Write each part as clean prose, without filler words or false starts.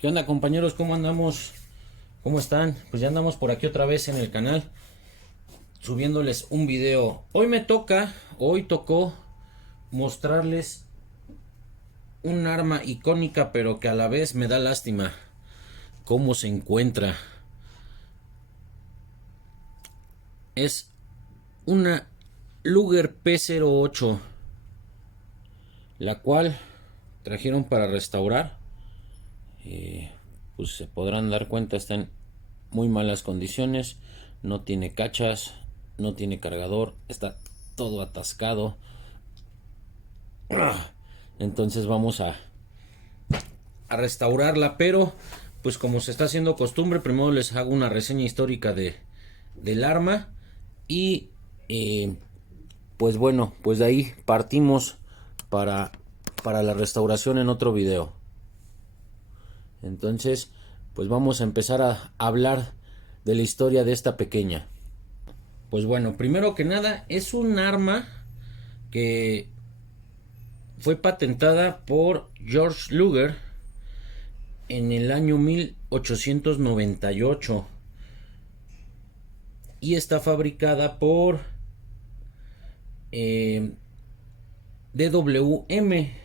¿Qué onda, compañeros? ¿Cómo andamos? ¿Cómo están? Pues ya andamos por aquí otra vez en el canal subiéndoles un video. Hoy tocó mostrarles un arma icónica, pero que a la vez me da lástima cómo se encuentra. Es una Luger P08, la cual trajeron para restaurar. Pues se podrán dar cuenta, está en muy malas condiciones, no tiene cachas, no tiene cargador, está todo atascado. Entonces vamos a restaurarla, pero pues como se está haciendo costumbre, primero les hago una reseña histórica del arma y pues bueno, pues de ahí partimos para, para la restauración en otro video. Entonces, pues vamos a empezar a hablar de la historia de esta pequeña. Pues bueno, primero que nada, es un arma que fue patentada por George Luger en el año 1898 y está fabricada por DWM,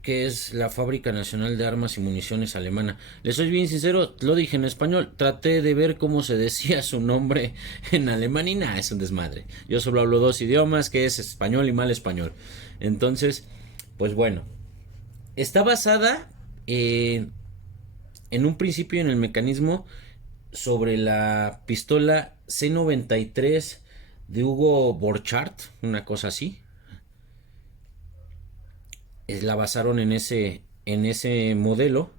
que es la Fábrica Nacional de Armas y Municiones Alemana. Les soy bien sincero, lo dije en español, traté de ver cómo se decía su nombre en alemán y nada, es un desmadre. Yo solo hablo dos idiomas, que es español y mal español. Entonces, pues bueno, está basada en un principio en el mecanismo sobre la pistola C93 de Hugo Borchardt, una cosa así. La basaron en ese modelo.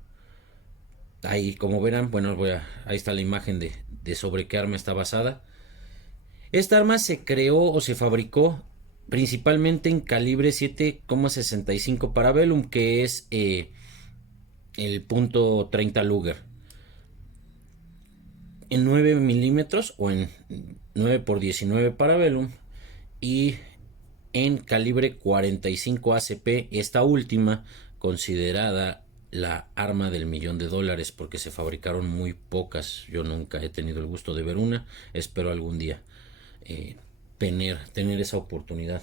Ahí, como verán, bueno, ahí está la imagen de sobre qué arma está basada. Esta arma se creó o se fabricó principalmente en calibre 7,65 Parabellum, que es el punto .30 Luger. En 9 milímetros o en 9x19 Parabellum y en calibre 45 ACP, esta última considerada la arma del $1.000.000 porque se fabricaron muy pocas. Yo nunca he tenido el gusto de ver una, espero algún día tener esa oportunidad.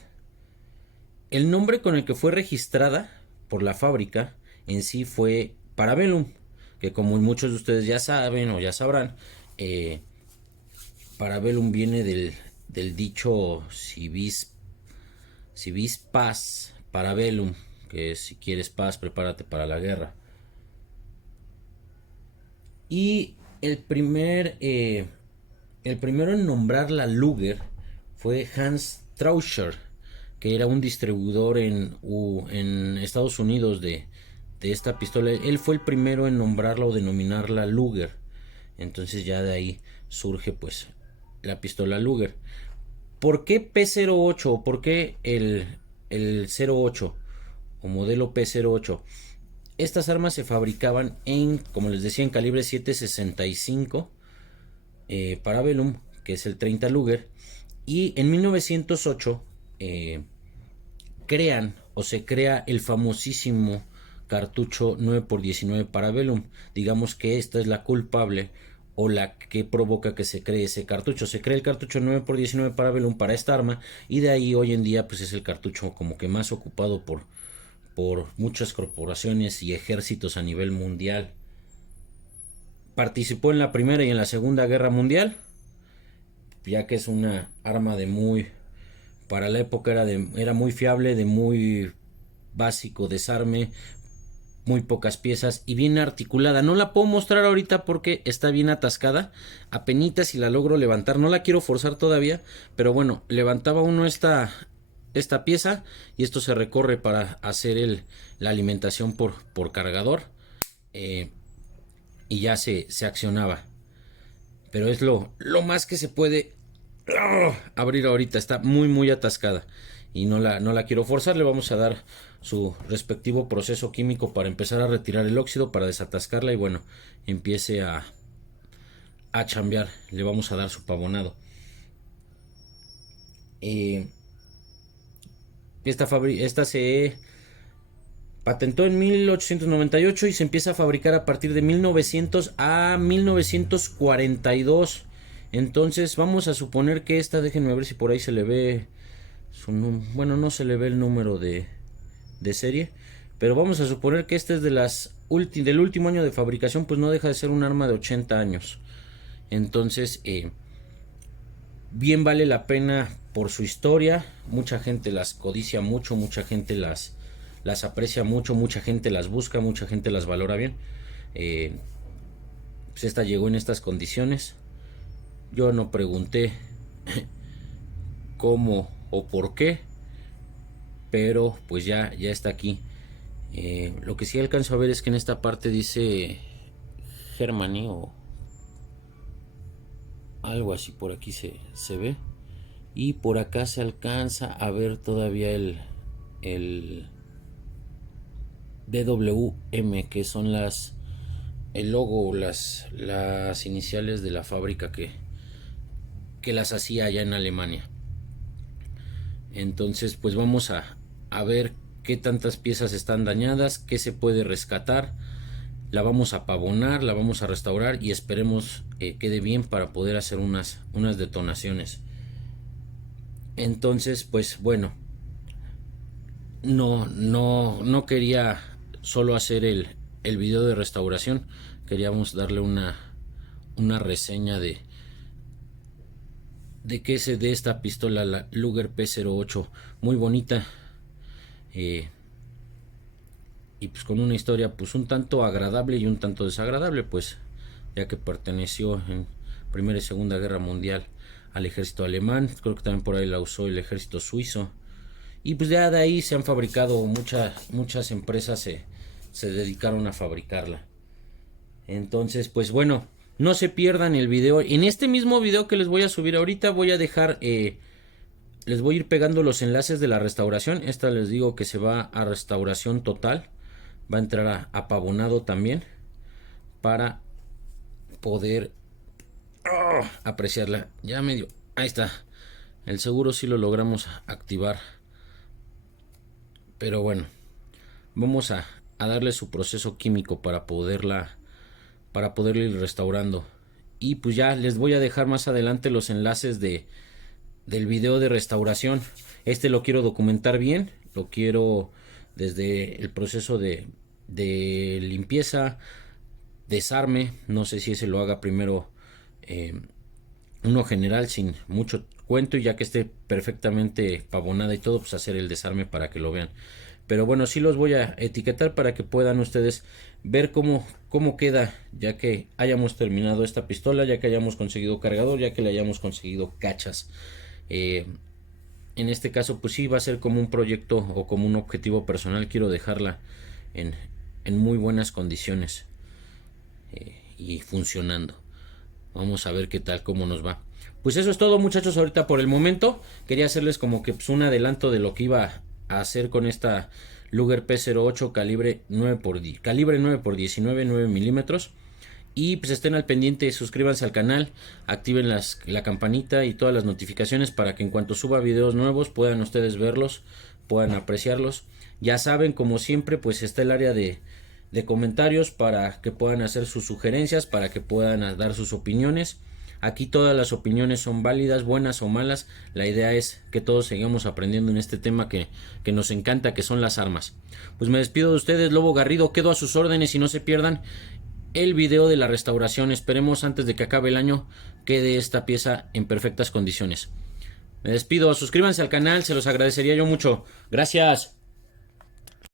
El nombre con el que fue registrada por la fábrica en sí fue Parabellum, que como muchos de ustedes ya saben o ya sabrán, Parabellum viene del dicho si vis paz, Parabellum, que es si quieres paz, prepárate para la guerra. Y el primero en nombrar la Luger fue Hans Trauscher, que era un distribuidor en Estados Unidos de esta pistola. Él fue el primero en nombrarla o denominarla Luger. Entonces ya de ahí surge pues la pistola Luger. ¿Por qué P08 o por qué el 08 o modelo P08? Estas armas se fabricaban en, como les decía, en calibre 7.65 Parabellum, que es el 30 Luger, y en 1908 crean o se crea el famosísimo cartucho 9x19 Parabellum. Digamos que esta es la culpable o la que provoca que se cree ese cartucho. Se crea el cartucho 9x19 Parabellum para esta arma y de ahí hoy en día pues es el cartucho como que más ocupado por muchas corporaciones y ejércitos a nivel mundial. Participó en la Primera y en la Segunda Guerra Mundial, ya que es una arma de muy, para la época era muy fiable, de muy básico desarme, muy pocas piezas y bien articulada. No la puedo mostrar ahorita porque está bien atascada. Apenitas si la logro levantar. No la quiero forzar todavía, pero bueno, levantaba uno esta pieza y esto se recorre para hacer la alimentación por cargador. Y ya se accionaba. Pero es lo más que se puede abrir ahorita. Está muy atascada y no la quiero forzar. Le vamos a dar su respectivo proceso químico para empezar a retirar el óxido, para desatascarla y bueno, empiece a chambear. Le vamos a dar su pavonado. Esta se patentó en 1898 y se empieza a fabricar a partir de 1900 a 1942. Entonces vamos a suponer que esta, déjenme ver si por ahí se le ve bueno, no se le ve el número de serie, pero vamos a suponer que este es del último año de fabricación, pues no deja de ser un arma de 80 años. Entonces bien vale la pena por su historia. Mucha gente las codicia mucho, mucha gente las aprecia mucho, mucha gente las busca, mucha gente las valora bien. Pues esta llegó en estas condiciones. Yo no pregunté cómo o por qué, pero pues ya está aquí. Lo que sí alcanzo a ver es que en esta parte dice Germany o algo así, por aquí se ve, y por acá se alcanza a ver todavía el DWM, que son el logo, las iniciales de la fábrica que las hacía allá en Alemania. Entonces pues vamos a ver qué tantas piezas están dañadas, qué se puede rescatar. La vamos a pavonar, la vamos a restaurar y esperemos quede bien para poder hacer unas detonaciones. Entonces pues bueno, no quería solo hacer el video de restauración, queríamos darle una reseña de qué es de esta pistola, la Luger P08, muy bonita, y pues con una historia pues un tanto agradable y un tanto desagradable, pues ya que perteneció en Primera y Segunda Guerra Mundial al ejército alemán. Creo que también por ahí la usó el ejército suizo, y pues ya de ahí se han fabricado muchas empresas, se dedicaron a fabricarla. Entonces pues bueno, no se pierdan el video. En este mismo video que les voy a subir ahorita voy a dejar, les voy a ir pegando los enlaces de la restauración. Esta les digo que se va a restauración total, va a entrar a pavonado también, para poder apreciarla. Ya medio, ahí está, el seguro sí lo logramos activar, pero bueno, vamos a darle su proceso químico para poderla ir restaurando. Y pues ya les voy a dejar más adelante los enlaces del video de restauración. Este lo quiero documentar bien, lo quiero desde el proceso de limpieza, desarme. No sé si ese lo haga primero uno general sin mucho cuento, y ya que esté perfectamente pavonada y todo, pues hacer el desarme para que lo vean. Pero bueno, sí los voy a etiquetar para que puedan ustedes ver cómo queda, ya que hayamos terminado esta pistola, ya que hayamos conseguido cargador, ya que le hayamos conseguido cachas. En este caso pues sí va a ser como un proyecto o como un objetivo personal. Quiero dejarla en muy buenas condiciones y funcionando. Vamos a ver qué tal, cómo nos va. Pues eso es todo, muchachos, ahorita por el momento. Quería hacerles como que pues un adelanto de lo que iba a hacer con esta Luger P08 calibre 9x19 9 milímetros. Y pues estén al pendiente, suscríbanse al canal, activen la campanita y todas las notificaciones para que en cuanto suba videos nuevos puedan ustedes verlos, puedan apreciarlos. Ya saben, como siempre, pues está el área de comentarios para que puedan hacer sus sugerencias, para que puedan dar sus opiniones. Aquí todas las opiniones son válidas, buenas o malas. La idea es que todos sigamos aprendiendo en este tema que nos encanta, que son las armas. Pues me despido de ustedes, Lobo Garrido, quedo a sus órdenes y no se pierdan el video de la restauración. Esperemos antes de que acabe el año quede esta pieza en perfectas condiciones. Me despido, suscríbanse al canal, se los agradecería yo mucho. Gracias.